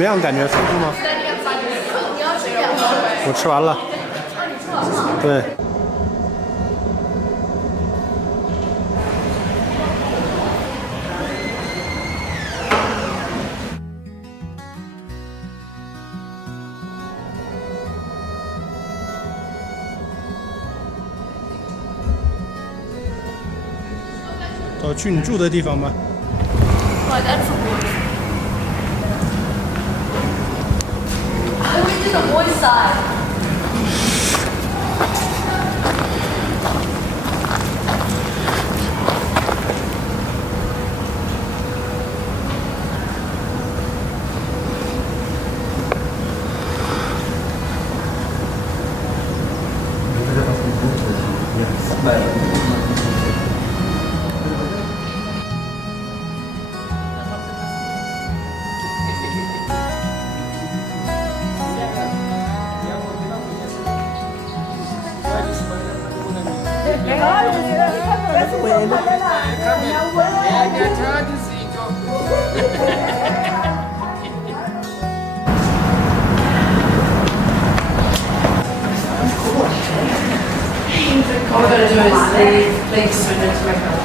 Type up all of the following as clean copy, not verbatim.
么样？感觉舒服吗？我吃完了。对。走，去你住的地方吧。我在住。We did the boys' side. All we're going to do is leave swimmers to make up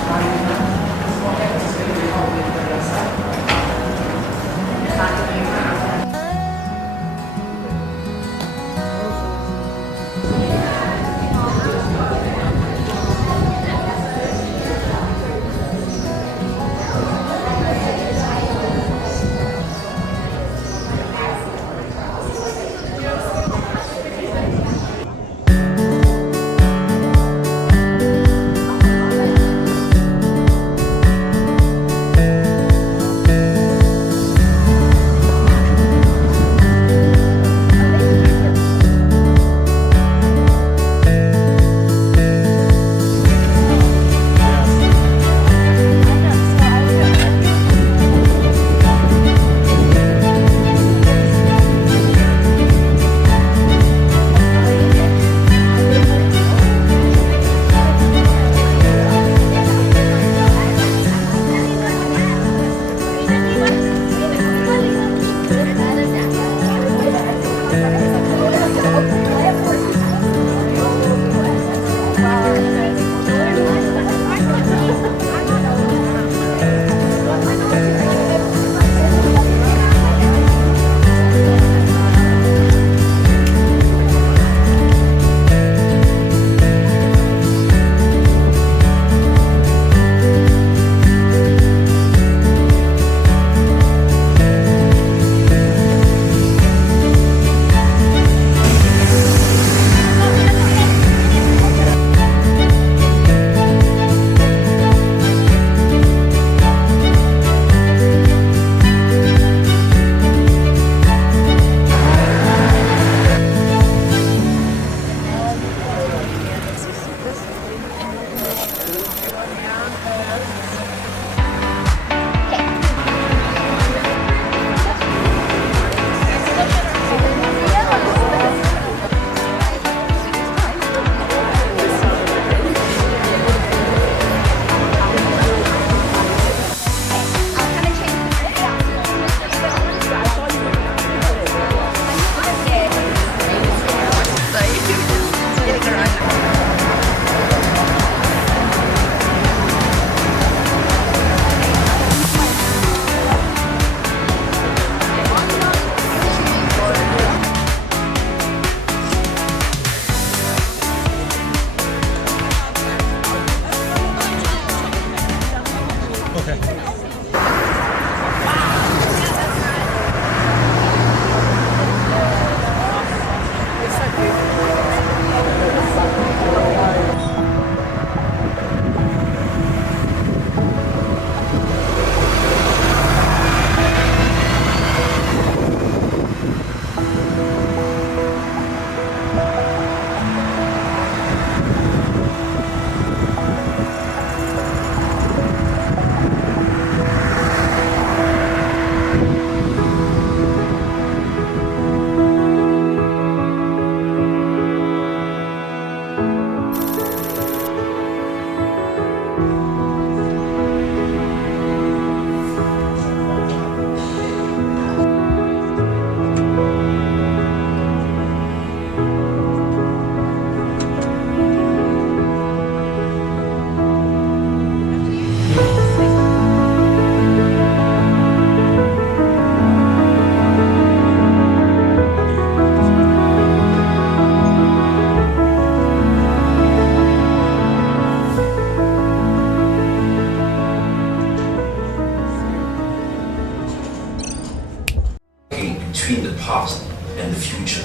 the future.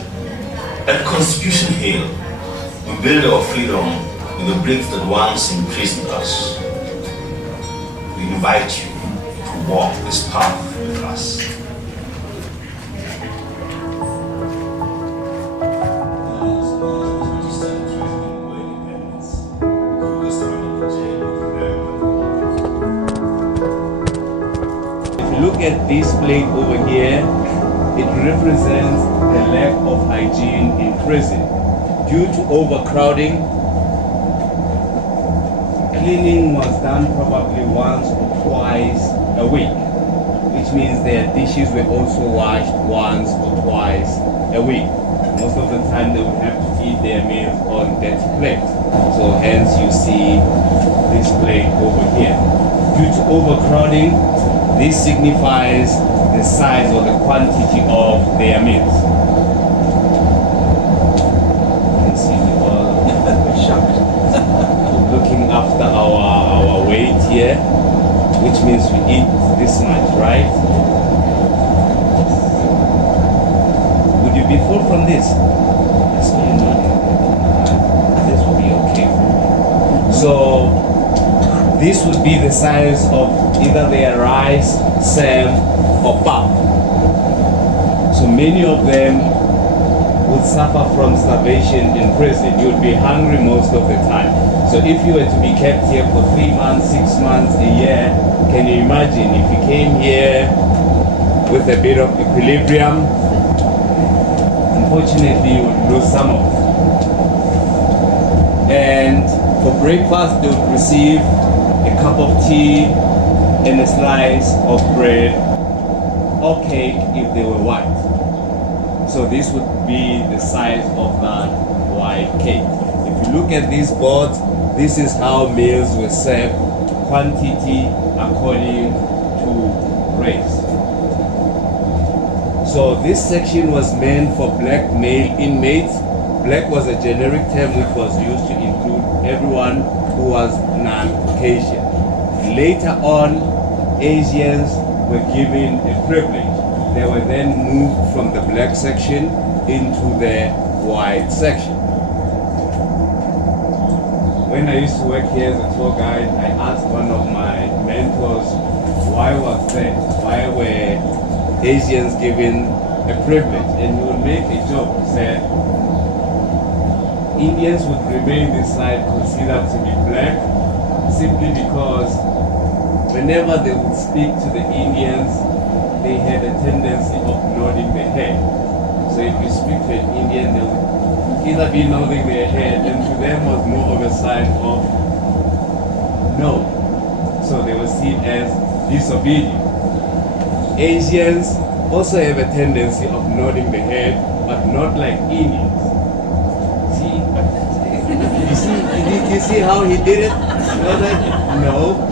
At Constitution Hill, we build our freedom with the bricks that once imprisoned us. We invite you to walk this path with us. Look at this plate over here. It represents the lack of hygiene in prison. Due to overcrowding, cleaning was done probably once or twice a week, which means their dishes were also washed once or twice a week. Most of the time they would have to eat their meals on dirty plates. So hence you see this plate over here. Due to overcrowding, this signifies the size or the quantity of their meals. You can see we all shocked. Looking after our weight here, which means we eat this much, right? Would you be full from this? That's what you're not. This will be okay. So this would be the size of either their rice, sam, or pap. So many of them would suffer from starvation in prison. You would be hungry most of the time. So if you were to be kept here for 3 months, 6 months, a year, can you imagine if you came here with a bit of equilibrium? Unfortunately, you would lose some of it. And for breakfast, they would receive a cup of tea and a slice of bread or cake if they were white. So this would be the size of that white cake. If you look at these boards, this is how meals were served, quantity according to race. So this section was meant for black male inmates. Black was a generic term which was used to include everyone who was non-Caucasian. Later on, Asians were given a privilege. They were then moved from the black section into the white section. When I used to work here as a tour guide, I asked one of my mentors, why was that? Why were Asians given a privilege? And he would make a joke. He said, Indians would remain this side considered to be black simply because whenever they would speak to the Indians, they had a tendency of nodding their head. So if you speak to an Indian, they would either be nodding their head, and to them was more of a sign of no. So they were seen as disobedient. Asians also have a tendency of nodding the head, but not like Indians. You see how he did it? No.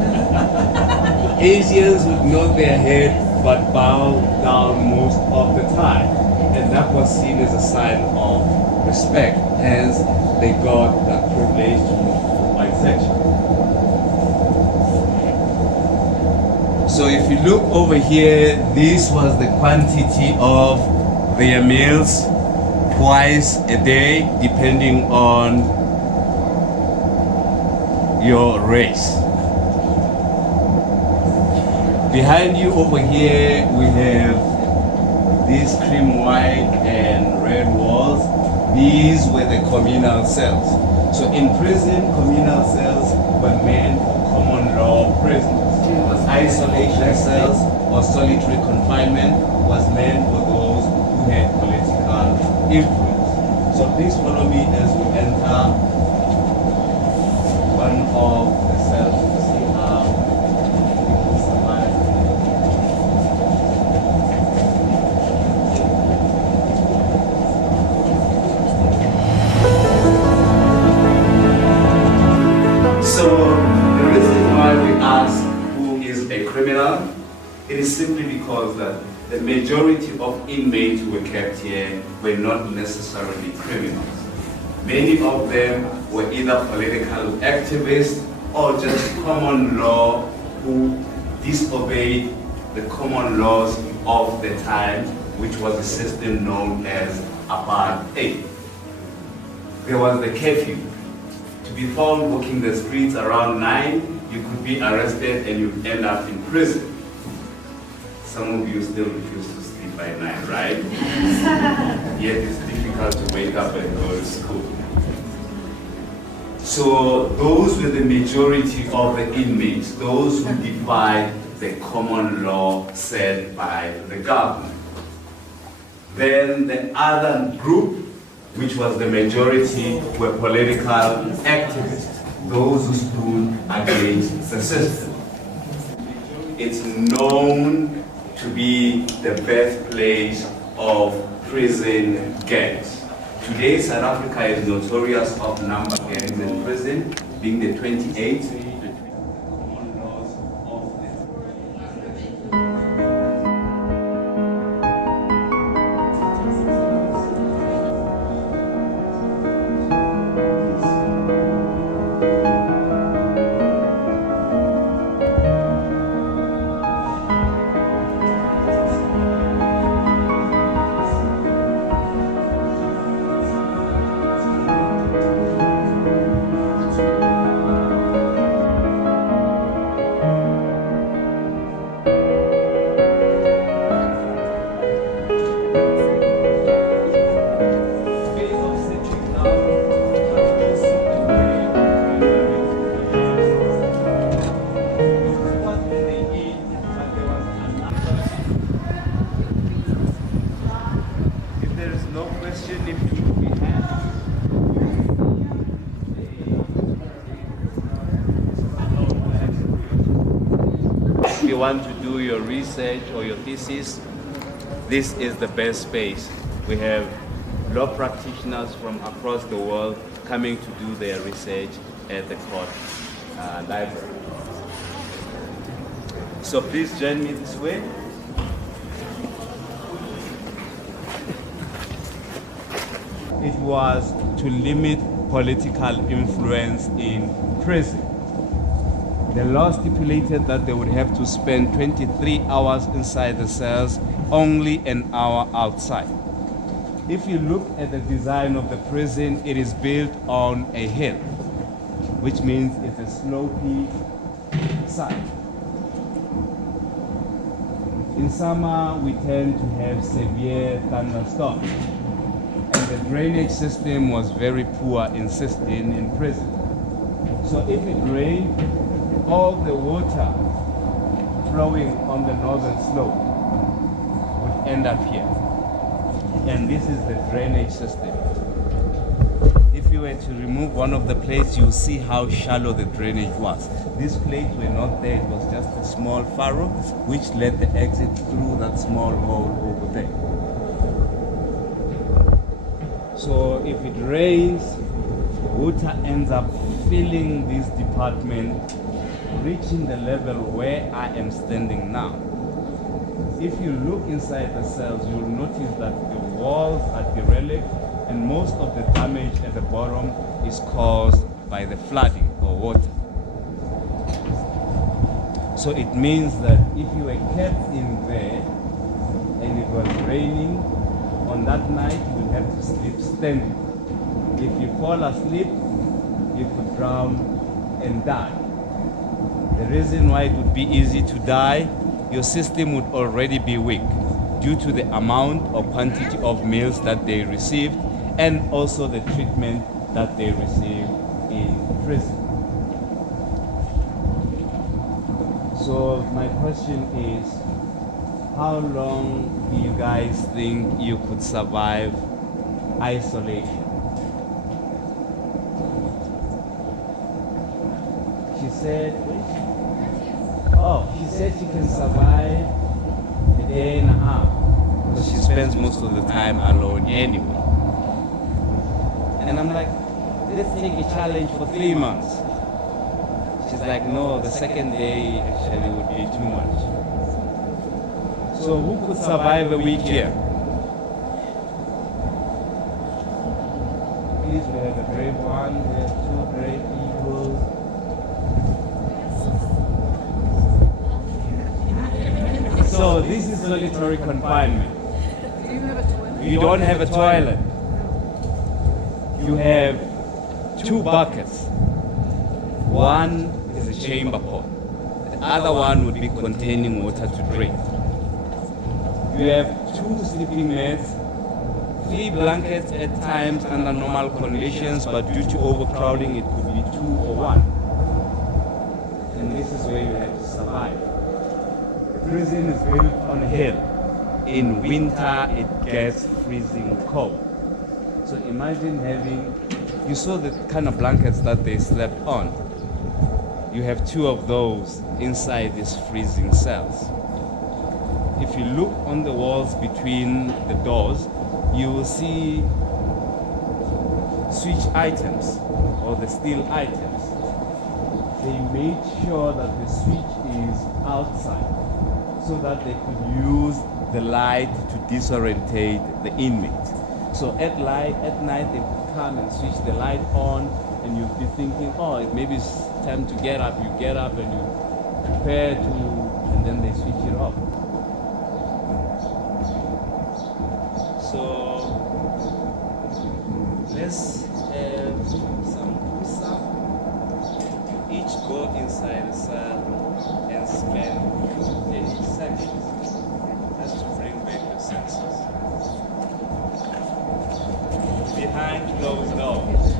Asians would nod their head but bow down most of the time. And that was seen as a sign of respect. Hence, they got that privilege to move to the white section. So if you look over here, this was the quantity of their meals twice a day, depending on your race. Behind you over here, we have these cream white and red walls. These were the communal cells. So in prison, communal cells were meant for common law prisoners. Isolation cells or solitary confinement was meant for those who had political influence. So please follow me as we enter one of the cells to see how people survive. So the reason why we ask who is a criminal, it is simply because that the majority of inmates who were kept here were not necessarily criminals. Many of them were either political activists or just common law who disobeyed the common laws of the time which was a system known as apartheid. There was the curfew. To be found walking the streets around 9, you could be arrested and you'd end up in prison. Some of you still refuse to sleep by 9, right? Yet it's difficult to wake up and go to school. So those were the majority of the inmates, those who defied the common law set by the government. Then the other group, which was the majority, were political activists, those who stood against the system. It's known to be the birthplace of prison gangs. Today, South Africa is notorious of number of gangs in prison, being the 28. If you want to do your research or your thesis, this is the best space. We have law practitioners from across the world coming to do their research at the court library. So please join me this way. It was to limit political influence in prison. The law stipulated that they would have to spend 23 hours inside the cells, only an hour outside. If you look at the design of the prison, it is built on a hill, which means it's a slopey side. In summer, we tend to have severe thunderstorms, and the drainage system was very poor in prison. So if it rained, all the water flowing on the northern slope would end up here. And this is the drainage system. If you were to remove one of the plates, you'll see how shallow the drainage was. These plates were not there, it was just a small furrow which led the exit through that small hole over there. So if it rains, water ends up filling this department, reaching the level where I am standing now. If you look inside the cells, you'll notice that the walls are derelict and most of the damage at the bottom is caused by the flooding or water. So it means that if you were kept in there and it was raining, on that night you would have to sleep standing. If you fall asleep, you could drown and die. The reason why it would be easy to die, your system would already be weak due to the amount or quantity of meals that they received and also the treatment that they received in prison. So my question is, how long do you guys think you could survive isolation? She said, she said she can survive a day and a half because she spends most of the time alone anyway. And I'm like, let's take a challenge for 3 months. She's like, no, the second day actually would be too much. So who could survive a week here? Please, we have a brave one, we have 2 brave people. So this is solitary confinement. you don't have a toilet, you have 2 buckets. One is a chamber pot. The other one would be containing water to drink. You have 2 sleeping mats, 3 blankets at times under normal conditions, but due to overcrowding, it could be 2 or 1. And this is where you have to survive. The prison is built on a hill. In winter, it gets freezing cold. So imagine having, you saw the kind of blankets that they slept on. You have 2 of those inside these freezing cells. If you look on the walls between the doors, you will see switch items or the steel items. They made sure that the switch is outside so that they could use the light to disorientate the inmate. So at night they would come and switch the light on, and you'd be thinking, oh, maybe it's time to get up. You get up and you prepare to, and then they switch it off. So let's have some push-up. Each go inside a cell and spend 30 seconds just to bring back your senses. Behind closed doors.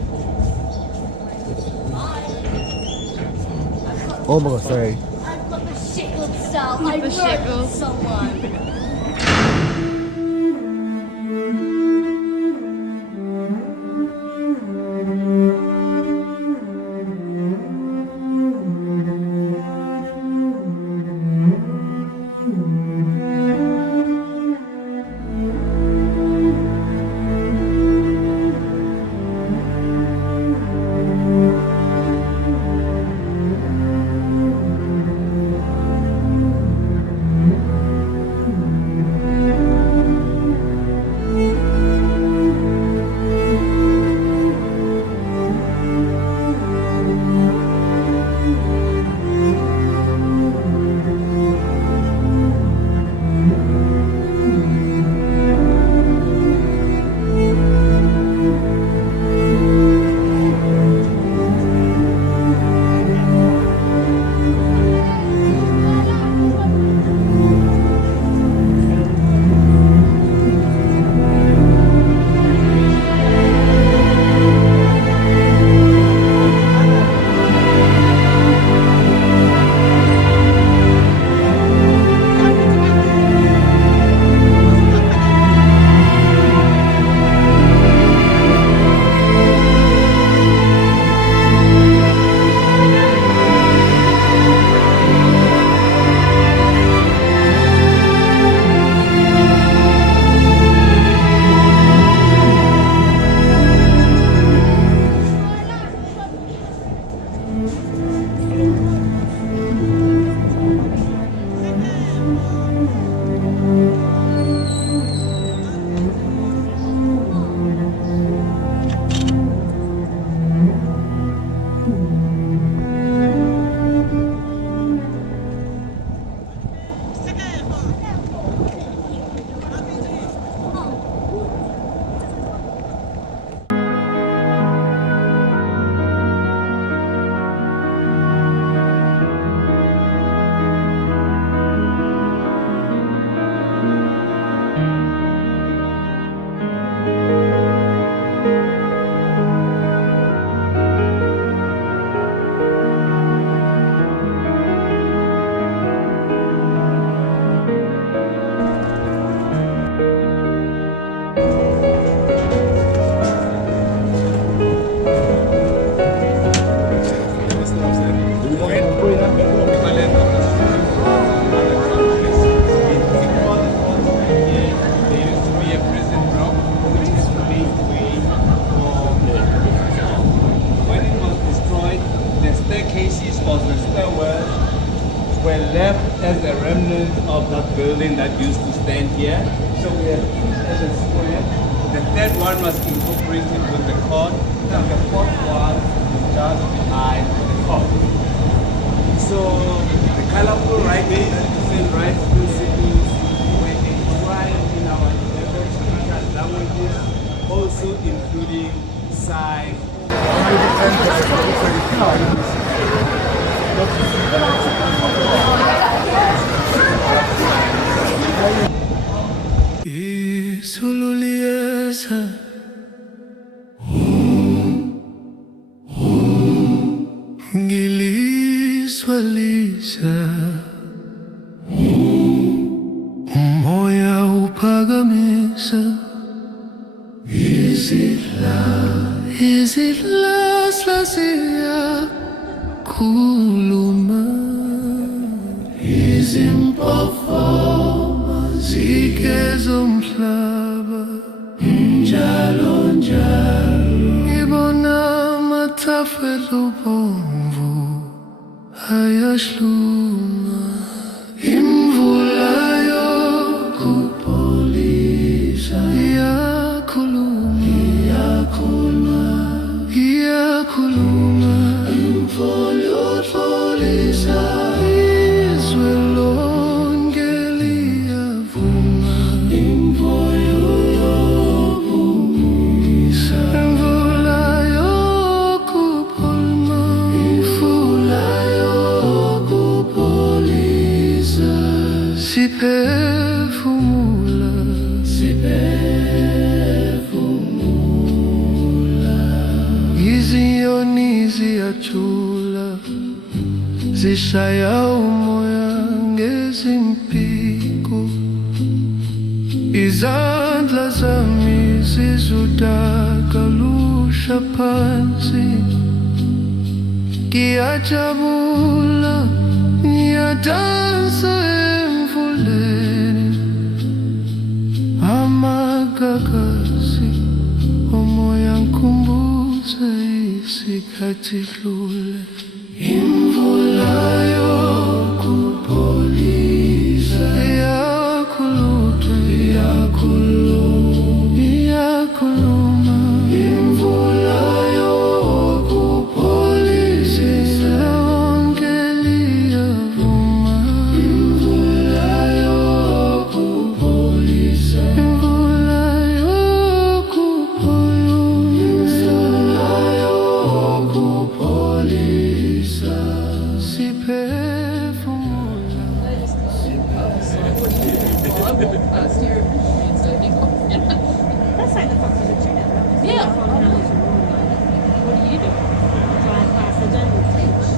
Oh my god, sorry. I've got the shackled cell. I The murdered shackles. someone. as a remnant of that building that used to stand here. So we have two as a square. The third one was incorporated with the court, and the fourth one is just behind the court. So the colorful writing that you see right through cities were enshrined in our 11 structures that languages, also including sign. Ngiliswalisa umoya uphakamisa. Izidla siyakhuluma, izimpofoma zigeza umhlaba. Njalo njalo ngibona amatafela ubomvu ayahluma. Imvula yokupholisa iyakhuluma. Imvula yokupholisa izwe lonke liyavuma. Imvula yokupholisa, imvula yokupholisa, imvula yokupholisa. Siphefumula, izinyoni ziyathula, zishaya umoya ngezimpiko. Izandla zami zizudaka lusha phansi. Ngiyajabula, ngiyadansa emvuleni. Amagagasi omoya ngikhumbuza isikhathi dlule. Imvula yokupholisa iyakhuluma. Imvula yokupholisa lonke liyavuma. Imvula yokupholisa, imvula yokupholisa. Siphefumula. That's like the fuck is it chicken? Yeah. What do you do? Drive past the jungle fish.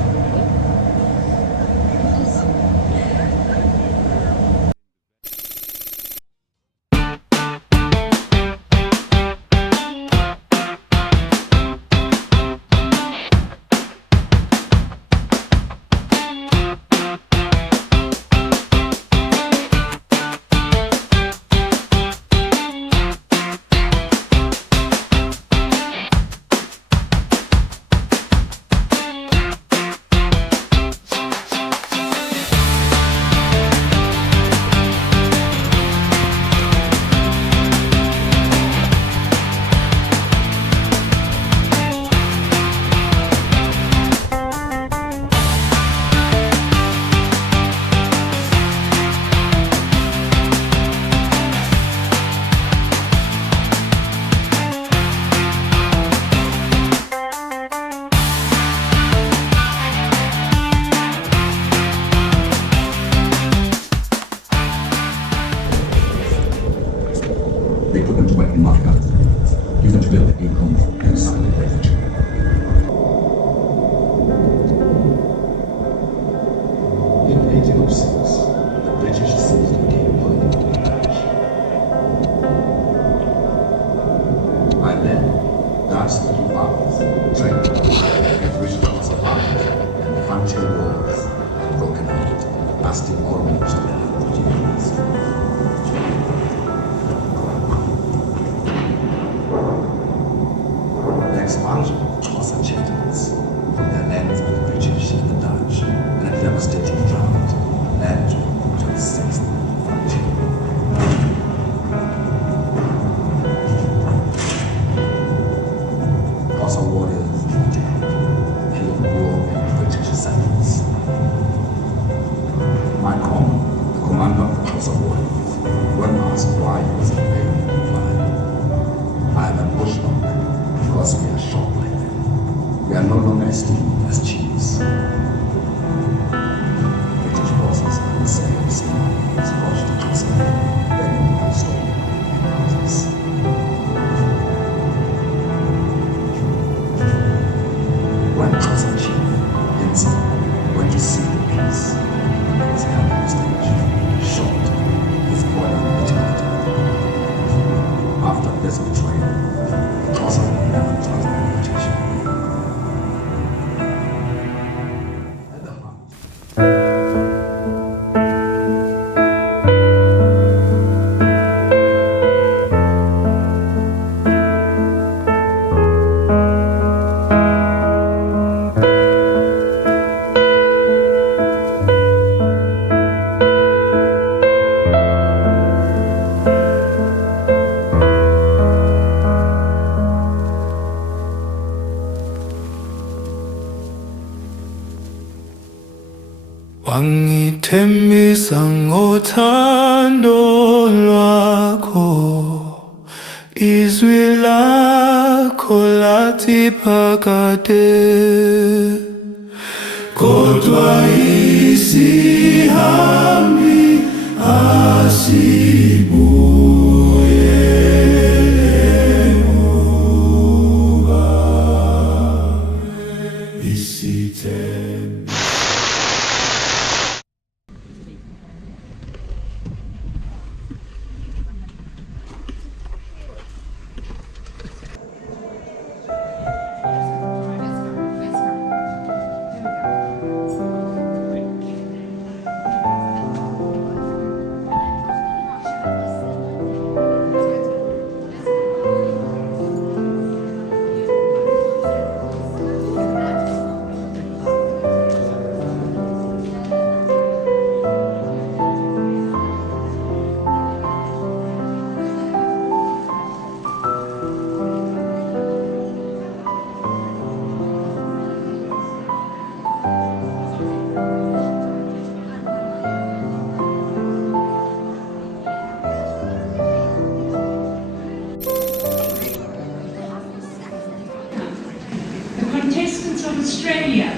They put them to work in Moscow, use them to build the income and suddenly they fetch. In 1806, the British seized the Cape Colony. By then, Dutch little armies, trained to get rich lots of arms, and frontier wars had broken out, lasting almost 100 years. The expansion was a chance from their lands by the British and the Dutch, and a devastating drought led to the sixth frontier. Also warriors dead, feeling war in British settlers. My corps, the commander of the House of Warriors, when asked why he was invading the flag, because we are short like them, we are no longer esteemed as cheese. British bosses and slaves is rushed to us, then we can stop and houses. When Cousin Chief himself went to see the peace, he was held hostage, shot, his body mutilated. After this betrayal, Cousin never trusted the British. At the heart. wangithembisa ngothando lwakho, izwi lakho lathi phakade, kodwa isihambi asibuyele emuva, isithembiso. The contestants of Australia.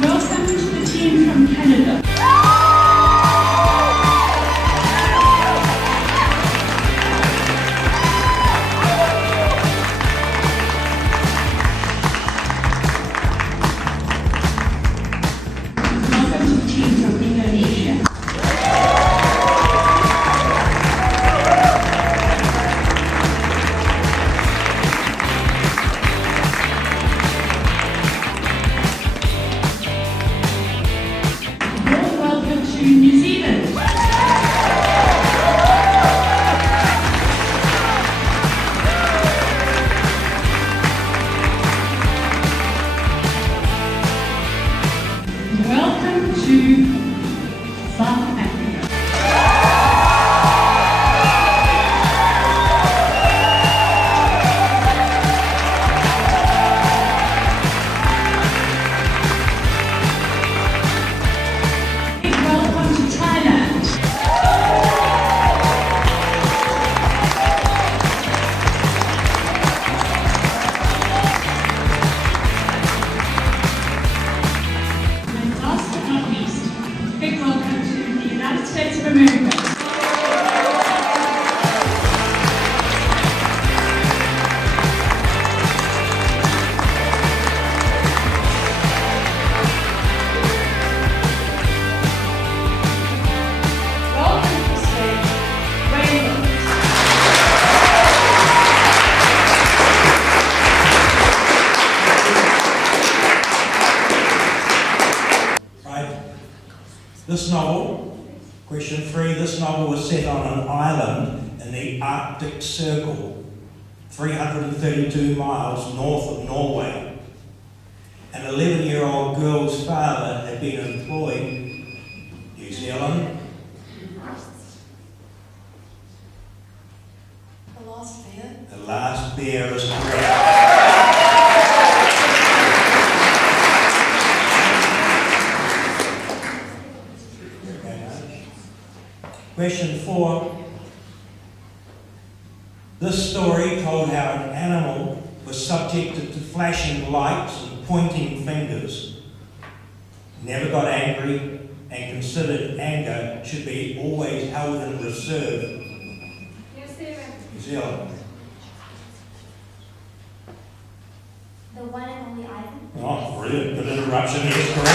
Welcome to the team from Canada. Welcome to the team from Indonesia. Warm welcome to New Zealand. Welcome to South Africa. Welcome to Thailand. And last but not least, big welcome to the United States of America. Welcome to the stage, Wayne. Right. This novel, question 3, this novel was set on an island in the Arctic Circle, 332 miles north of Norway. An 11-year-old girl's father had been employed, New Zealand. The Last Bear. The Last Bear is correct. Question 4. This story told how an animal was subjected to flashing lights and pointing fingers, never got angry, and considered anger should be always held in reserve. New Zealand. The one and only Ivan. Oh, brilliant. Good interruption. Yes, correct.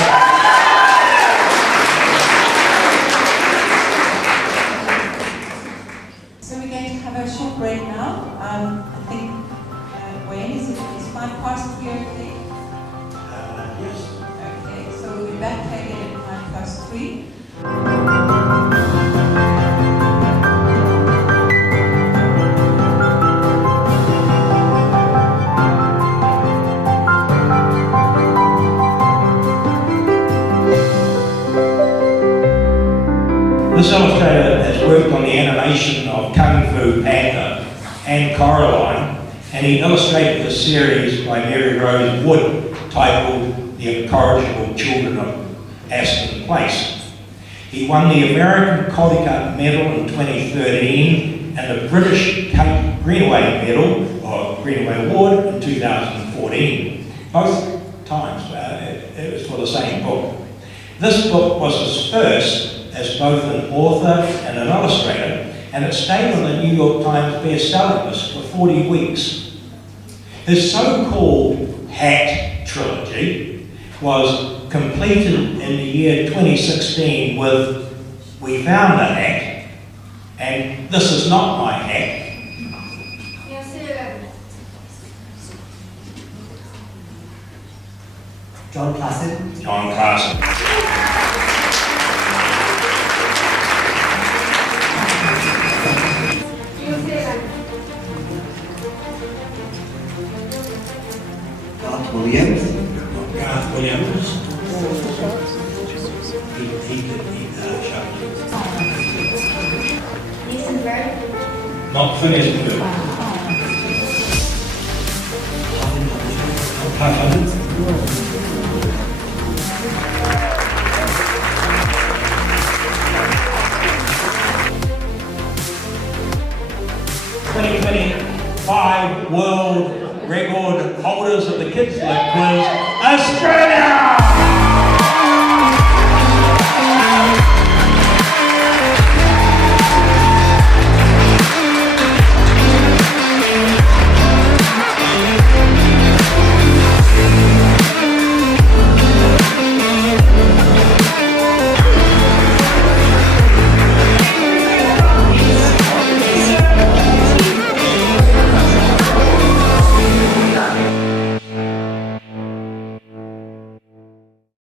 So we're going to have a short break now. I think, Wayne, is it 3:05 okay? Yes. Okay, so we'll be back again at 3:05. This illustrator has worked on the animation of Kung Fu Panda and Coraline, and he illustrated the series by Mary Rose Wood titled The Incorrigible Children of Aston Place. He won the American Caldecott Medal in 2013 and the British Kate Greenaway Medal or Greenaway Award in 2014. Both times it was for the same book. This book was his first as both an author and an illustrator, and it stayed on the New York Times best-selling list for 40 weeks. His so-called Hat trilogy was completed in the year 2016 with We Found a Hat, and This Is Not My Hat. John Classen. John Classen. Garth Williams. Garth Williams. Not finished with. '25 world record holders of the Kids Lit Quiz